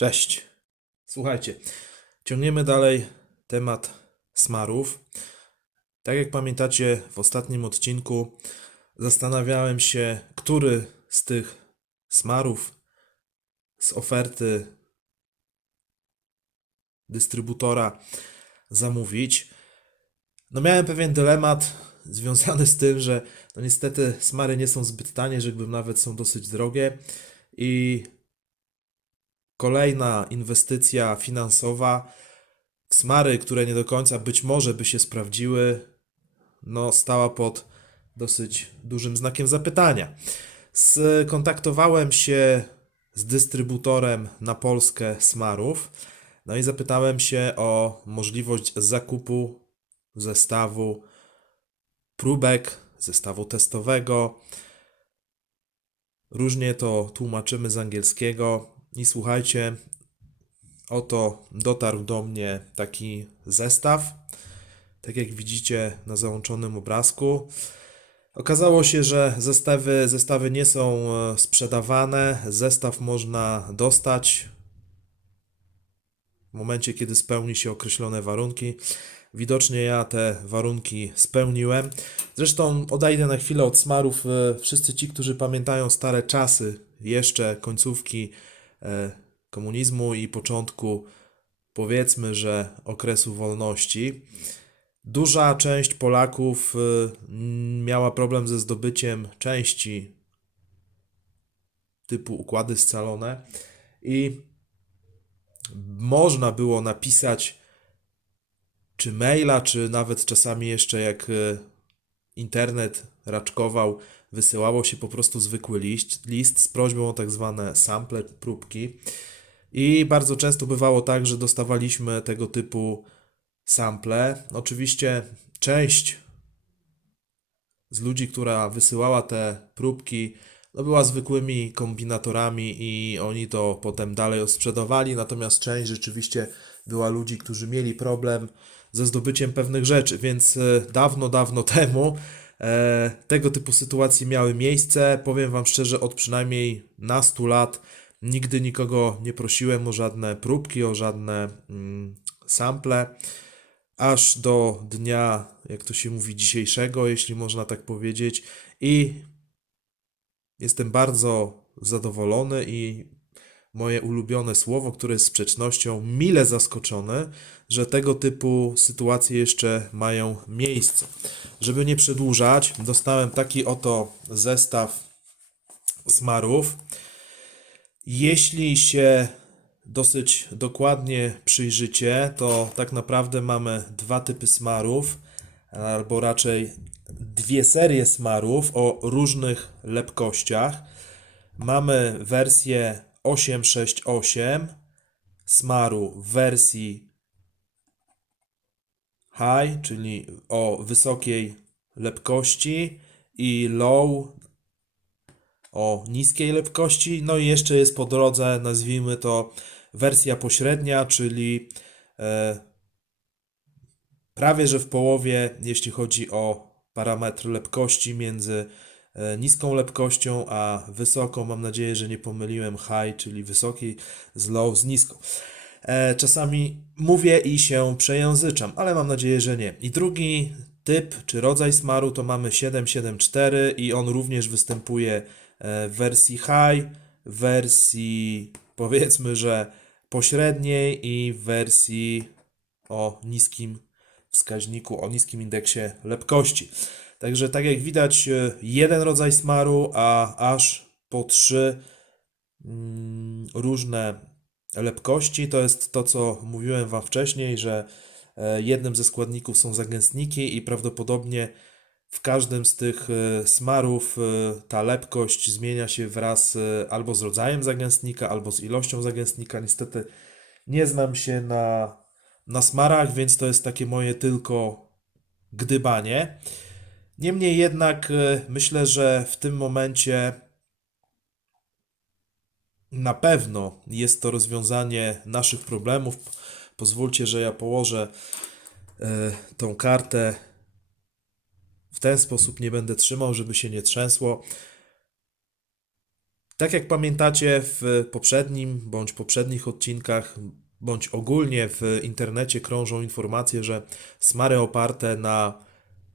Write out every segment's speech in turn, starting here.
Cześć. Słuchajcie, ciągniemy dalej temat smarów. Tak jak pamiętacie, w ostatnim odcinku zastanawiałem się, który z tych smarów z oferty dystrybutora zamówić. No miałem pewien dylemat związany z tym, że no niestety smary nie są zbyt tanie, żeby nawet są dosyć drogie i kolejna inwestycja finansowa smary, które nie do końca być może by się sprawdziły, no stała pod dosyć dużym znakiem zapytania. Skontaktowałem się z dystrybutorem na Polskę smarów, no i zapytałem się o możliwość zakupu zestawu próbek, zestawu testowego. Różnie to tłumaczymy z angielskiego. I słuchajcie, oto dotarł do mnie taki zestaw. Tak jak widzicie na załączonym obrazku. Okazało się, że zestawy, zestawy nie są e, sprzedawane. Zestaw można dostać w momencie, kiedy spełni się określone warunki. Widocznie ja te warunki spełniłem. Zresztą odejdę na chwilę od smarów. E, Wszyscy ci, którzy pamiętają stare czasy, jeszcze końcówki komunizmu i początku, powiedzmy, że okresu wolności. Duża część Polaków e, miała problem ze zdobyciem części typu układy scalone i można było napisać czy maila, czy nawet czasami jeszcze jak e, internet raczkował, wysyłało się po prostu zwykły list, list z prośbą o tak zwane sample, próbki. I bardzo często bywało tak, że dostawaliśmy tego typu sample. Oczywiście część z ludzi, która wysyłała te próbki, no była zwykłymi kombinatorami i oni to potem dalej sprzedawali, natomiast część rzeczywiście była ludzi, którzy mieli problem ze zdobyciem pewnych rzeczy, więc e, dawno, dawno temu e, tego typu sytuacje miały miejsce. Powiem Wam szczerze, od przynajmniej nastu lat nigdy nikogo nie prosiłem o żadne próbki, o żadne mm, sample, aż do dnia, jak to się mówi, dzisiejszego, jeśli można tak powiedzieć. I jestem bardzo zadowolony i moje ulubione słowo, które jest sprzecznością, mile zaskoczony, że tego typu sytuacje jeszcze mają miejsce. Żeby nie przedłużać, dostałem taki oto zestaw smarów. Jeśli się dosyć dokładnie przyjrzycie, to tak naprawdę mamy dwa typy smarów, albo raczej dwie serie smarów o różnych lepkościach. Mamy wersję 868 smaru w wersji high, czyli o wysokiej lepkości i low o niskiej lepkości. No i jeszcze jest po drodze, nazwijmy to wersja pośrednia, czyli e, prawie że w połowie, jeśli chodzi o parametr lepkości między niską lepkością a wysoką. Mam nadzieję, że nie pomyliłem high, czyli wysoki z low z niską. E, Czasami mówię i się przejęzyczam, ale mam nadzieję, że nie. I drugi typ czy rodzaj smaru to mamy 774 i on również występuje e, w wersji high, w wersji powiedzmy, że pośredniej i w wersji o niskim wskaźniku, o niskim indeksie lepkości. Także tak jak widać, e, jeden rodzaj smaru, a aż po trzy mm, różne lepkości. To jest to, co mówiłem Wam wcześniej, że e, jednym ze składników są zagęstniki i prawdopodobnie w każdym z tych e, smarów ta lepkość zmienia się wraz albo z rodzajem zagęstnika, albo z ilością zagęstnika. Niestety nie znam się na, na smarach, więc to jest takie moje tylko gdybanie. Niemniej jednak e, myślę, że w tym momencie na pewno jest to rozwiązanie naszych problemów. Pozwólcie, że ja położę e, tą kartę w ten sposób, nie będę trzymał, żeby się nie trzęsło. Tak jak pamiętacie w poprzednim bądź poprzednich odcinkach, bądź ogólnie w internecie krążą informacje, że smary oparte na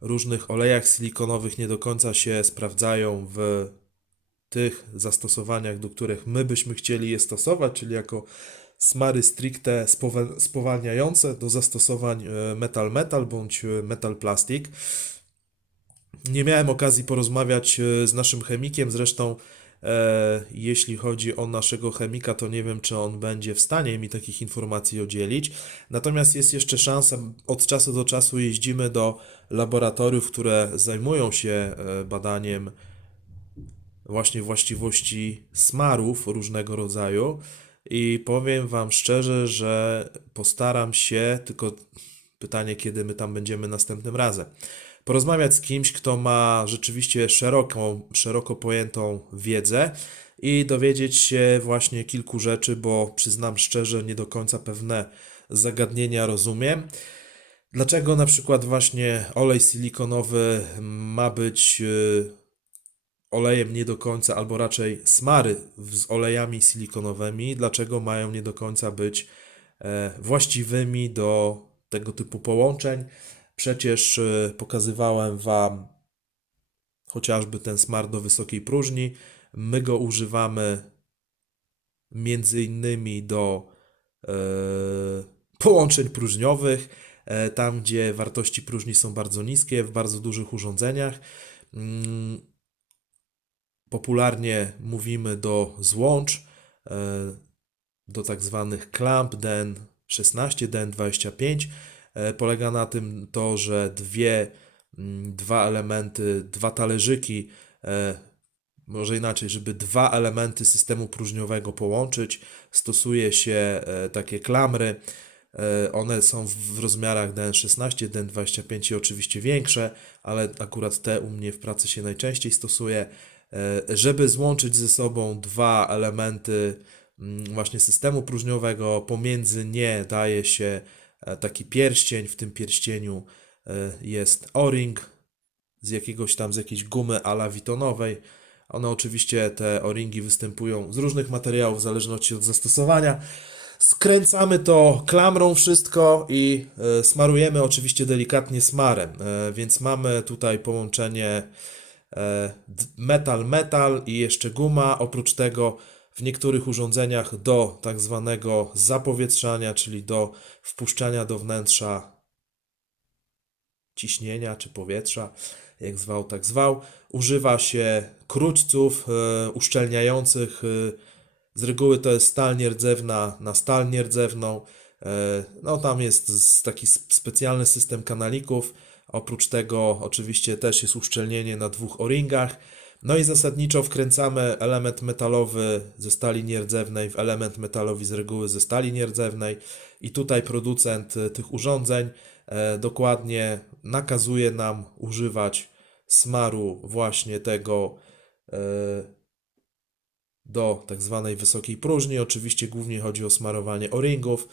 różnych olejach silikonowych nie do końca się sprawdzają w tych zastosowaniach, do których my byśmy chcieli je stosować, czyli jako smary stricte spowa- spowalniające do zastosowań metal-metal bądź e, metal-plastik. Nie miałem okazji porozmawiać e, z naszym chemikiem, zresztą jeśli chodzi o naszego chemika, to nie wiem, czy on będzie w stanie mi takich informacji udzielić. Natomiast jest jeszcze szansa, od czasu do czasu jeździmy do laboratoriów, które zajmują się e, badaniem właśnie właściwości smarów różnego rodzaju. I powiem Wam szczerze, że postaram się, tylko pytanie, kiedy my tam będziemy następnym razem, porozmawiać z kimś, kto ma rzeczywiście szeroką, szeroko pojętą wiedzę i dowiedzieć się właśnie kilku rzeczy, bo przyznam szczerze, nie do końca pewne zagadnienia rozumiem. Dlaczego na przykład właśnie olej silikonowy ma być y, olejem nie do końca, albo raczej smary z olejami silikonowymi, dlaczego mają nie do końca być e, właściwymi do tego typu połączeń? Przecież e, pokazywałem Wam chociażby ten smar do wysokiej próżni. My go używamy między innymi do e, połączeń próżniowych, e, tam gdzie wartości próżni są bardzo niskie, w bardzo dużych urządzeniach. Mm, Popularnie mówimy do złącz, e, do tak zwanych klamp DN16, DN25. E, Polega na tym to, że dwie, mm, dwa elementy, dwa talerzyki, e, może inaczej, żeby dwa elementy systemu próżniowego połączyć, stosuje się e, takie klamry. One są w- rozmiarach DN16, DN25 i oczywiście większe, ale akurat te u mnie w pracy się najczęściej stosuje. Żeby złączyć ze sobą dwa elementy mm, właśnie systemu próżniowego, pomiędzy nie daje się taki pierścień. W tym pierścieniu e, jest o-ring z jakiegoś tam, z jakiejś gumy ala witonowej. One oczywiście, te o-ringi występują z różnych materiałów w zależności od zastosowania. Skręcamy to klamrą wszystko i e, smarujemy oczywiście delikatnie smarem. E, więc mamy tutaj połączenie e, metal-metal i jeszcze guma. Oprócz tego w niektórych urządzeniach do tak zwanego zapowietrzania, czyli do wpuszczania do wnętrza ciśnienia czy powietrza, jak zwał, tak zwał. Używa się króćców e, uszczelniających. E, z reguły to jest stal nierdzewna na stal nierdzewną. E, no tam jest taki specjalny system kanalików. Oprócz tego oczywiście też jest uszczelnienie na dwóch o-ringach. No i zasadniczo wkręcamy element metalowy ze stali nierdzewnej w element metalowy z reguły ze stali nierdzewnej i tutaj producent e, tych urządzeń e, dokładnie nakazuje nam używać smaru właśnie tego e, do tak zwanej wysokiej próżni. Oczywiście głównie chodzi o smarowanie o-ringów,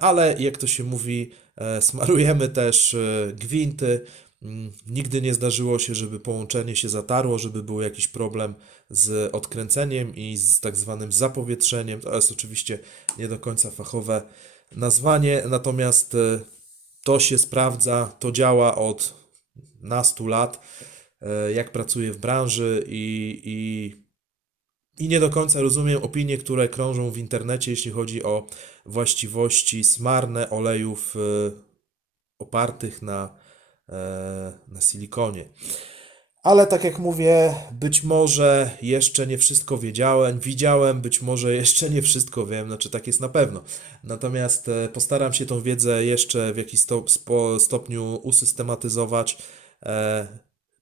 ale jak to się mówi, smarujemy też gwinty. Mm, Nigdy nie zdarzyło się, żeby połączenie się zatarło, żeby był jakiś problem z odkręceniem i z tak zwanym zapowietrzeniem. To jest oczywiście nie do końca fachowe nazwanie, natomiast e, to się sprawdza, to działa od nastu lat, e, jak pracuję w branży i, i i nie do końca rozumiem opinie, które krążą w internecie, jeśli chodzi o właściwości smarne olejów e, opartych na, na silikonie. Ale tak jak mówię, być może jeszcze nie wszystko wiedziałem, widziałem, być może jeszcze nie wszystko wiem, znaczy tak jest na pewno. Natomiast e, postaram się tą wiedzę jeszcze w jakiś stopniu usystematyzować, e,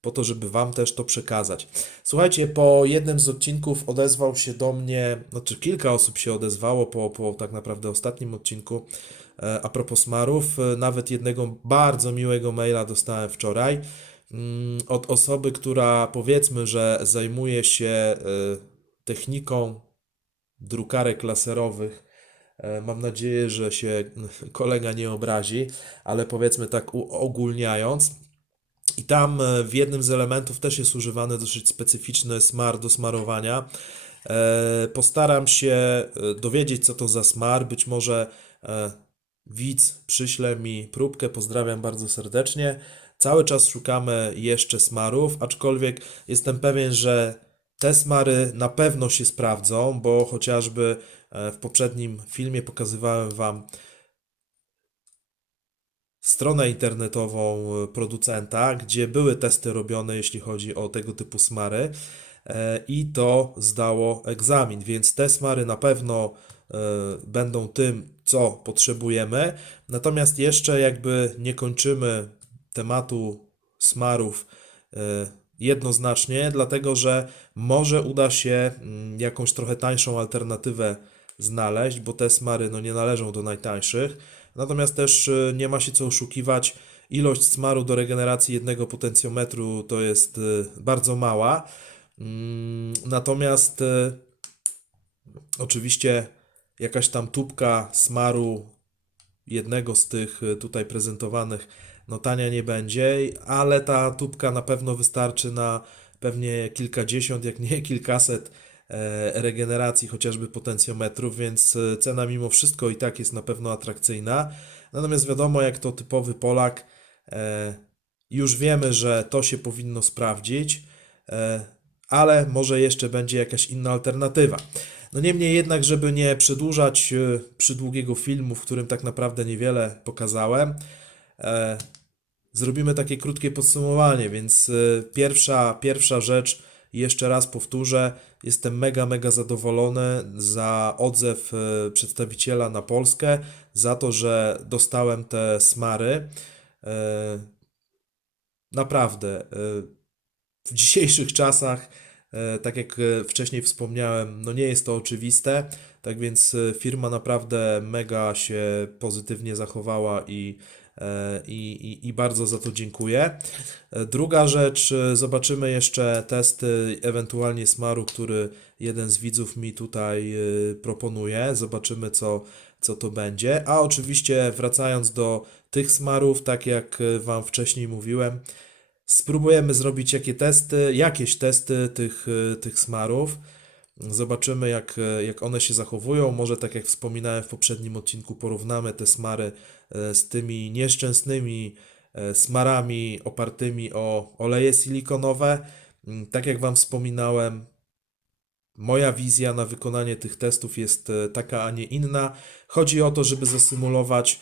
po to, żeby Wam też to przekazać. Słuchajcie, po jednym z odcinków odezwał się do mnie, znaczy kilka osób się odezwało po, po tak naprawdę ostatnim odcinku e, a propos smarów. E, Nawet jednego bardzo miłego maila dostałem wczoraj mm, od osoby, która powiedzmy, że zajmuje się e, techniką drukarek laserowych. E, Mam nadzieję, że się kolega nie obrazi, ale powiedzmy tak uogólniając. I tam e, w jednym z elementów też jest używany dosyć specyficzny smar do smarowania. E, Postaram się e, dowiedzieć, co to za smar. Być może e, widz przyśle mi próbkę. Pozdrawiam bardzo serdecznie. Cały czas szukamy jeszcze smarów, aczkolwiek jestem pewien, że te smary na pewno się sprawdzą, bo chociażby e, w poprzednim filmie pokazywałem Wam stronę internetową e, producenta, gdzie były testy robione, jeśli chodzi o tego typu smary e, i to zdało egzamin, więc te smary na pewno będą tym, co potrzebujemy. Natomiast jeszcze jakby nie kończymy tematu smarów e, jednoznacznie, dlatego że może uda się mm, jakąś trochę tańszą alternatywę znaleźć, bo te smary no, nie należą do najtańszych. Natomiast też e, nie ma się co oszukiwać, ilość smaru do regeneracji jednego potencjometru to jest e, bardzo mała. Mm, Natomiast e, oczywiście jakaś tam tubka smaru jednego z tych y, tutaj prezentowanych, no tania nie będzie, ale ta tubka na pewno wystarczy na pewnie kilkadziesiąt, jak nie kilkaset e, regeneracji chociażby potencjometrów, więc e, cena mimo wszystko i tak jest na pewno atrakcyjna. Natomiast wiadomo, jak to typowy Polak, e, już wiemy, że to się powinno sprawdzić, e, ale może jeszcze będzie jakaś inna alternatywa. No niemniej jednak, żeby nie przedłużać e, przydługiego filmu, w którym tak naprawdę niewiele pokazałem, e, zrobimy takie krótkie podsumowanie, więc e, pierwsza, pierwsza rzecz, jeszcze raz powtórzę, jestem mega, mega zadowolony za odzew przedstawiciela na Polskę, za to, że dostałem te smary. Naprawdę, w dzisiejszych czasach, tak jak e, wcześniej wspomniałem, no nie jest to oczywiste, tak więc e, firma naprawdę mega się pozytywnie zachowała i, e, i, i, i bardzo za to dziękuję. E, Druga rzecz, e, zobaczymy jeszcze testy, ewentualnie smaru, który jeden z widzów mi tutaj e, proponuje. Zobaczymy, co, co to będzie. A oczywiście, wracając do tych smarów, tak jak e, Wam wcześniej mówiłem, Spróbujemy zrobić jakie testy, jakieś testy tych, y, tych smarów. Zobaczymy, jak, y, jak one się zachowują. Może, tak jak wspominałem w poprzednim odcinku, porównamy te smary y, z tymi nieszczęsnymi smarami opartymi o oleje silikonowe. Mm, Tak jak Wam wspominałem, Moja wizja na wykonanie tych testów jest taka, a nie inna. Chodzi o to, żeby zasymulować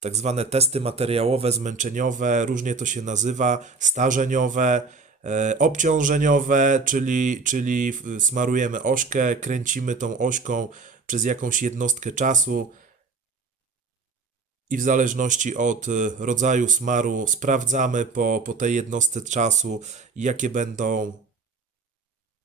tak zwane testy materiałowe, zmęczeniowe, różnie to się nazywa, starzeniowe, e, obciążeniowe, czyli, czyli smarujemy ośkę, kręcimy tą ośką przez jakąś jednostkę czasu i w zależności od y, rodzaju smaru sprawdzamy po, po tej jednostce czasu, jakie będą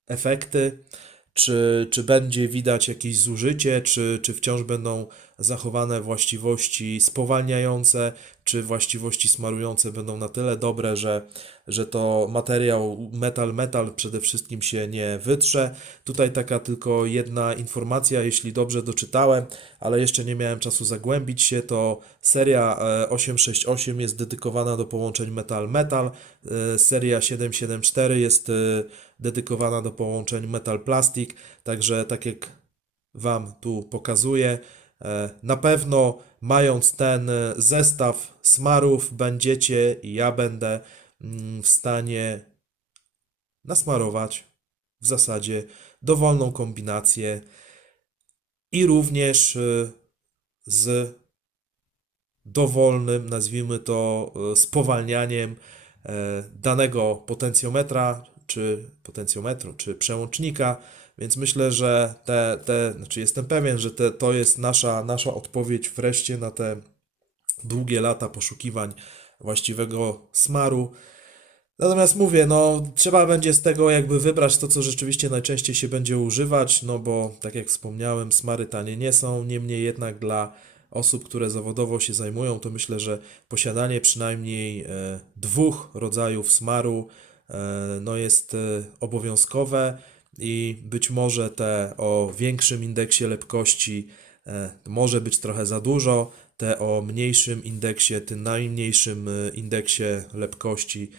efekty, czy, czy będzie widać jakieś zużycie, czy, czy wciąż będą zachowane właściwości spowalniające, czy właściwości smarujące będą na tyle dobre, że, że to materiał metal-metal przede wszystkim się nie wytrze. Tutaj taka tylko jedna informacja, jeśli dobrze doczytałem, ale jeszcze nie miałem czasu zagłębić się, to seria e, 868 jest dedykowana do połączeń metal-metal, e, seria 774 jest e, dedykowana do połączeń metal-plastik, także tak jak Wam tu pokazuję, e, na pewno mając ten e, zestaw smarów będziecie i ja będę w stanie nasmarować w zasadzie dowolną kombinację i również e, z dowolnym, nazwijmy to, e, spowalnianiem e, danego potencjometra, czy potencjometru, czy przełącznika. Więc myślę, że te, te znaczy jestem pewien, że te, to jest nasza, nasza odpowiedź wreszcie na te długie lata poszukiwań właściwego smaru. Natomiast mówię, no trzeba będzie z tego jakby wybrać to, co rzeczywiście najczęściej się będzie używać, no bo tak jak wspomniałem, smary tanie nie są, niemniej jednak dla osób, które zawodowo się zajmują, to myślę, że posiadanie przynajmniej e, dwóch rodzajów smaru e, no jest e, obowiązkowe i być może te o większym indeksie lepkości może być trochę za dużo, te o mniejszym indeksie, tym najmniejszym indeksie lepkości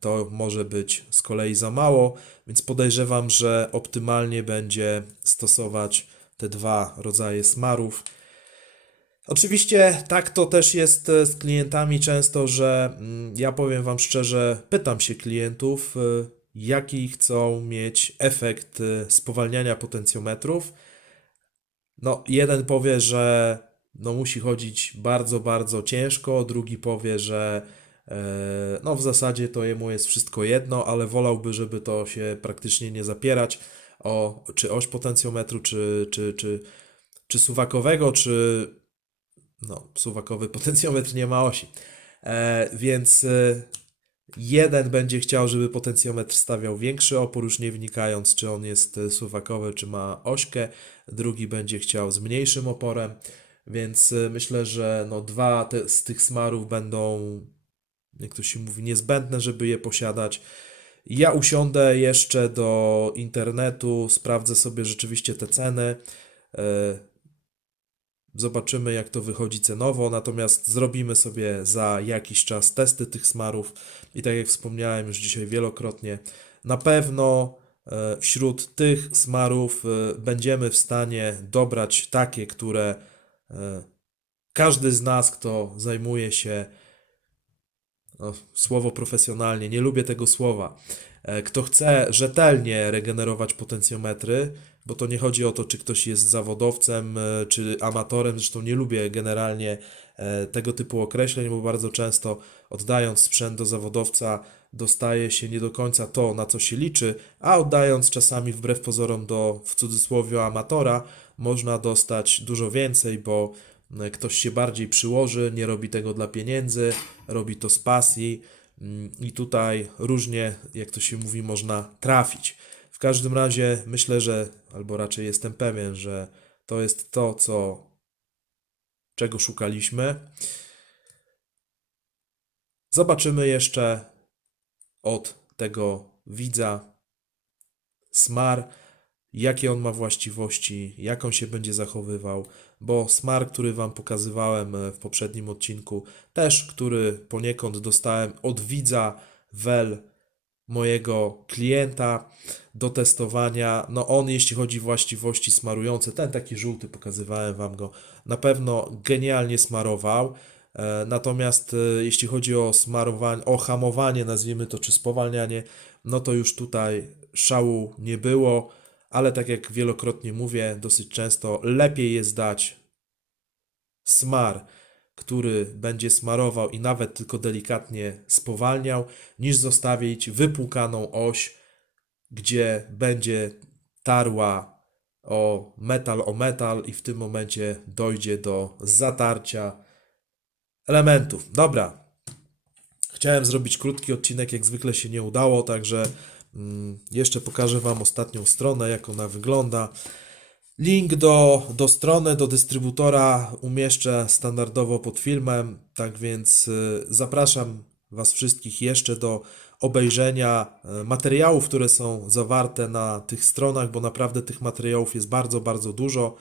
to może być z kolei za mało, więc podejrzewam, że optymalnie będzie stosować te dwa rodzaje smarów. Oczywiście tak to też jest e, z klientami często, że mm, ja powiem Wam szczerze, pytam się klientów, e, jaki chcą mieć efekt e, spowalniania potencjometrów. No, jeden powie, że no, musi chodzić bardzo, bardzo ciężko, drugi powie, że e, no, w zasadzie to jemu jest wszystko jedno, ale wolałby, żeby to się praktycznie nie zapierać o czy oś potencjometru, czy, czy, czy, czy suwakowego, czy no, suwakowy potencjometr nie ma osi. E, więc e, jeden będzie chciał, żeby potencjometr stawiał większy opór, już nie wnikając, czy on jest e, suwakowy, czy ma ośkę. Drugi będzie chciał z mniejszym oporem. Więc e, myślę, że no, dwa te, z tych smarów będą, jak to się mówi, niezbędne, żeby je posiadać. Ja usiądę jeszcze do internetu, sprawdzę sobie rzeczywiście te ceny. e, Zobaczymy, jak to wychodzi cenowo, natomiast zrobimy sobie za jakiś czas testy tych smarów i tak jak wspomniałem już dzisiaj wielokrotnie, na pewno e, wśród tych smarów e, będziemy w stanie dobrać takie, które każdy z nas, kto zajmuje się no, słowo profesjonalnie, nie lubię tego słowa. E, Kto chce rzetelnie regenerować potencjometry, bo to nie chodzi o to, czy ktoś jest zawodowcem, e, czy amatorem, zresztą nie lubię generalnie e, tego typu określeń, bo bardzo często oddając sprzęt do zawodowca dostaje się nie do końca to, na co się liczy, a oddając czasami wbrew pozorom do, w cudzysłowie, amatora, można dostać dużo więcej, bo ktoś się bardziej przyłoży, nie robi tego dla pieniędzy, robi to z pasji mm, i tutaj różnie, jak to się mówi, można trafić. W każdym razie myślę, że, albo raczej jestem pewien, że to jest to, co, czego szukaliśmy. Zobaczymy jeszcze od tego widza smar, jakie on ma właściwości, jak on się będzie zachowywał, bo smar, który Wam pokazywałem e, w poprzednim odcinku, też który poniekąd dostałem od widza Wel mojego klienta do testowania. No on, jeśli chodzi o właściwości smarujące, ten taki żółty, pokazywałem Wam go, na pewno genialnie smarował. E, Natomiast e, jeśli chodzi o smarowanie, o hamowanie, nazwijmy to, czy spowalnianie, no to już tutaj szału nie było, ale tak jak wielokrotnie mówię, dosyć często lepiej jest dać smar, który będzie smarował i nawet tylko delikatnie spowalniał, niż zostawić wypłukaną oś, gdzie będzie tarła o metal o metal i w tym momencie dojdzie do zatarcia elementów. Dobra. Chciałem zrobić krótki odcinek, jak zwykle się nie udało, także jeszcze pokażę Wam ostatnią stronę, jak ona wygląda. Link do, do strony, do dystrybutora umieszczę standardowo pod filmem, tak więc y, zapraszam Was wszystkich jeszcze do obejrzenia y, materiałów, które są zawarte na tych stronach, bo naprawdę tych materiałów jest bardzo, bardzo dużo.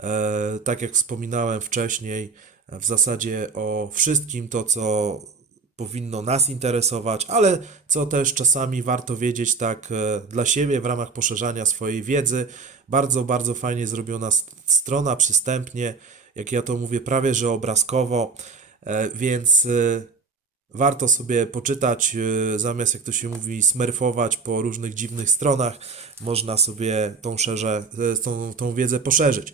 E, tak jak wspominałem wcześniej, w zasadzie o wszystkim to, co powinno nas interesować, ale co też czasami warto wiedzieć tak e, dla siebie w ramach poszerzania swojej wiedzy. Bardzo, bardzo fajnie zrobiona strona, przystępnie, jak ja to mówię, prawie że obrazkowo, e, więc e, warto sobie poczytać, zamiast jak to się mówi, smerfować po różnych dziwnych stronach, można sobie tą, szerze, tą, tą wiedzę poszerzyć.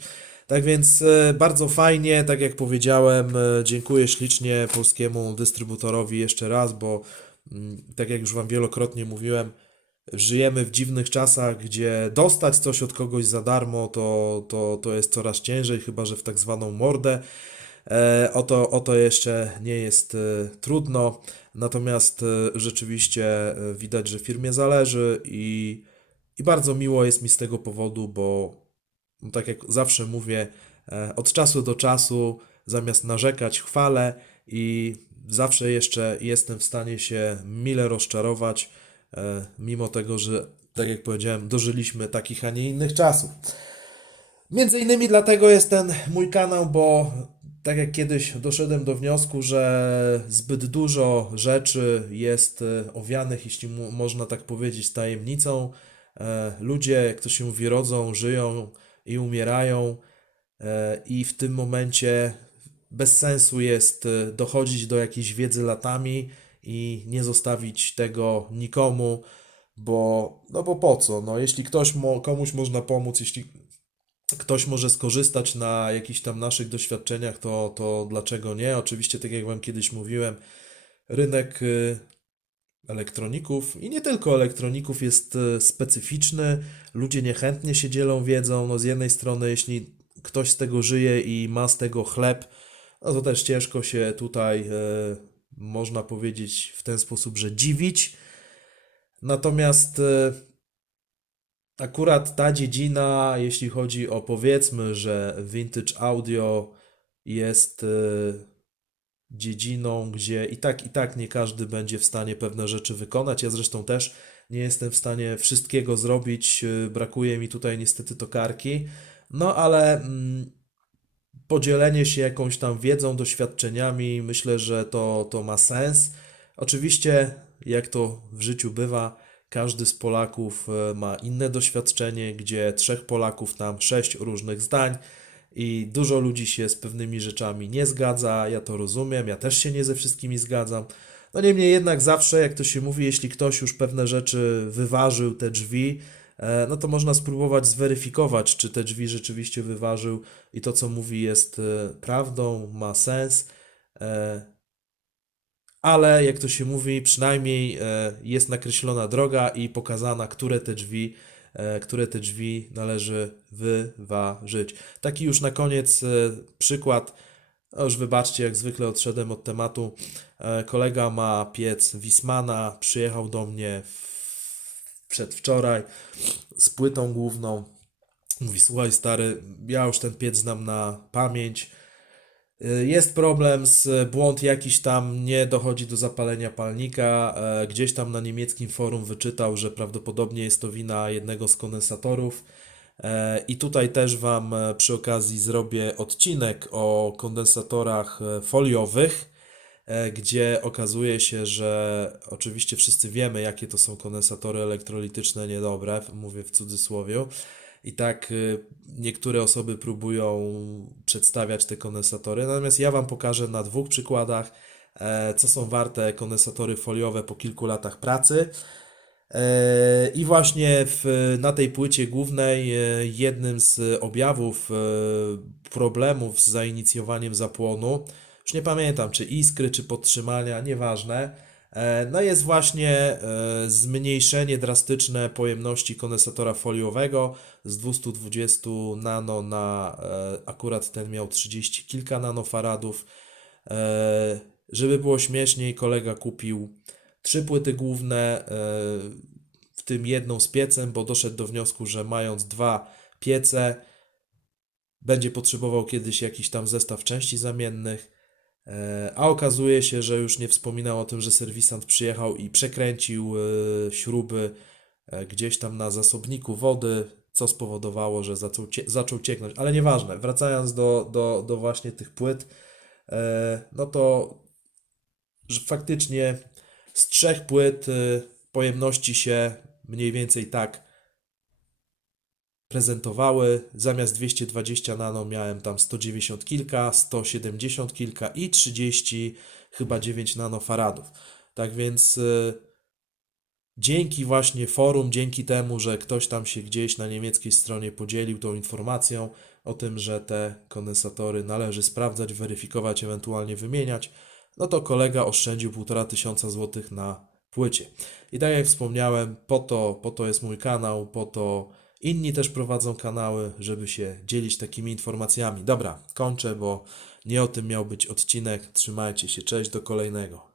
Tak więc e, bardzo fajnie, tak jak powiedziałem, e, dziękuję ślicznie polskiemu dystrybutorowi jeszcze raz, bo mm, tak jak już Wam wielokrotnie mówiłem, żyjemy w dziwnych czasach, gdzie dostać coś od kogoś za darmo to, to, to jest coraz ciężej, chyba że w tak zwaną mordę. E, o, to, o to jeszcze nie jest trudno, natomiast rzeczywiście widać, że firmie zależy i, i bardzo miło jest mi z tego powodu, bo no tak jak zawsze mówię, e, od czasu do czasu, zamiast narzekać, chwalę i zawsze jeszcze jestem w stanie się mile rozczarować, e, mimo tego, że, tak jak powiedziałem, dożyliśmy takich, a nie innych czasów. Między innymi dlatego jest ten mój kanał, bo tak jak kiedyś doszedłem do wniosku, że zbyt dużo rzeczy jest e, owianych, jeśli można tak powiedzieć, tajemnicą. Ludzie, jak to się mówi, rodzą, żyją i umierają, e, i w tym momencie bez sensu jest e, dochodzić do jakiejś wiedzy latami i nie zostawić tego nikomu, bo, no bo po co? No, jeśli ktoś mo, komuś można pomóc, jeśli ktoś może skorzystać na jakichś tam naszych doświadczeniach, to, to dlaczego nie? Oczywiście, tak jak Wam kiedyś mówiłem, rynek y, elektroników i nie tylko elektroników jest y, specyficzny. Ludzie niechętnie się dzielą wiedzą. No z jednej strony, jeśli ktoś z tego żyje i ma z tego chleb, no to też ciężko się tutaj, y, można powiedzieć w ten sposób, że dziwić. Natomiast y, Akurat ta dziedzina, jeśli chodzi o powiedzmy, że vintage audio jest y, dziedziną, gdzie i tak, i tak nie każdy będzie w stanie pewne rzeczy wykonać. Ja zresztą też nie jestem w stanie wszystkiego zrobić. y, Brakuje mi tutaj niestety tokarki. No ale mm, podzielenie się jakąś tam wiedzą, doświadczeniami, myślę, że to, to ma sens. Oczywiście, jak to w życiu bywa, każdy z Polaków e, ma inne doświadczenie, gdzie trzech Polaków tam sześć różnych zdań i dużo ludzi się z pewnymi rzeczami nie zgadza. Ja to rozumiem, ja też się nie ze wszystkimi zgadzam. No niemniej jednak zawsze, jak to się mówi, jeśli ktoś już pewne rzeczy wyważył, te drzwi, e, no to można spróbować zweryfikować, czy te drzwi rzeczywiście wyważył i to, co mówi, jest e, prawdą, ma sens. E, ale jak to się mówi, przynajmniej jest nakreślona droga i pokazana, które te drzwi, które te drzwi należy wyważyć. Taki już na koniec e, przykład. No już wybaczcie, jak zwykle odszedłem od tematu. E, Kolega ma piec Wismana, przyjechał do mnie przedwczoraj z płytą główną. Mówi, słuchaj stary, ja już ten piec znam na pamięć. Y, Jest problem z błąd jakiś tam, nie dochodzi do zapalenia palnika. E, Gdzieś tam na niemieckim forum wyczytał, że prawdopodobnie jest to wina jednego z kondensatorów. E, I tutaj też Wam e, przy okazji zrobię odcinek o kondensatorach e, foliowych, e, gdzie okazuje się, że oczywiście wszyscy wiemy, jakie to są kondensatory elektrolityczne niedobre, mówię w cudzysłowie. I tak y, niektóre osoby próbują przedstawiać te kondensatory, natomiast ja Wam pokażę na dwóch przykładach, e, co są warte kondensatory foliowe po kilku latach pracy. E, I właśnie w, na tej płycie głównej e, jednym z objawów problemów z zainicjowaniem zapłonu, już nie pamiętam czy iskry, czy podtrzymania, nieważne, no jest właśnie e, zmniejszenie drastyczne pojemności kondensatora foliowego z 220 nano na e, akurat ten miał 30 kilka nanofaradów. E, Żeby było śmieszniej, kolega kupił trzy płyty główne, e, w tym jedną z piecem, bo doszedł do wniosku, że mając dwa piece, będzie potrzebował kiedyś jakiś tam zestaw części zamiennych. E, A okazuje się, że już nie wspominał o tym, że serwisant przyjechał i przekręcił e, śruby e, gdzieś tam na zasobniku wody, co spowodowało, że zaczął, cie- zaczął cieknąć. Ale nieważne, wracając do, do, do właśnie tych płyt, no to że faktycznie z trzech płyt pojemności się mniej więcej tak prezentowały. Zamiast 220 nano miałem tam 190 kilka, 170 kilka i 30 chyba 9 nanofaradów. Tak więc y, dzięki właśnie forum, dzięki temu, że ktoś tam się gdzieś na niemieckiej stronie podzielił tą informacją o tym, że te kondensatory należy sprawdzać, weryfikować, ewentualnie wymieniać, no to kolega oszczędził 1,5 tysiąca złotych na płycie. I tak jak wspomniałem, po to, po to jest mój kanał, po to inni też prowadzą kanały, żeby się dzielić takimi informacjami. Dobra, kończę, bo nie o tym miał być odcinek. Trzymajcie się, cześć, do kolejnego.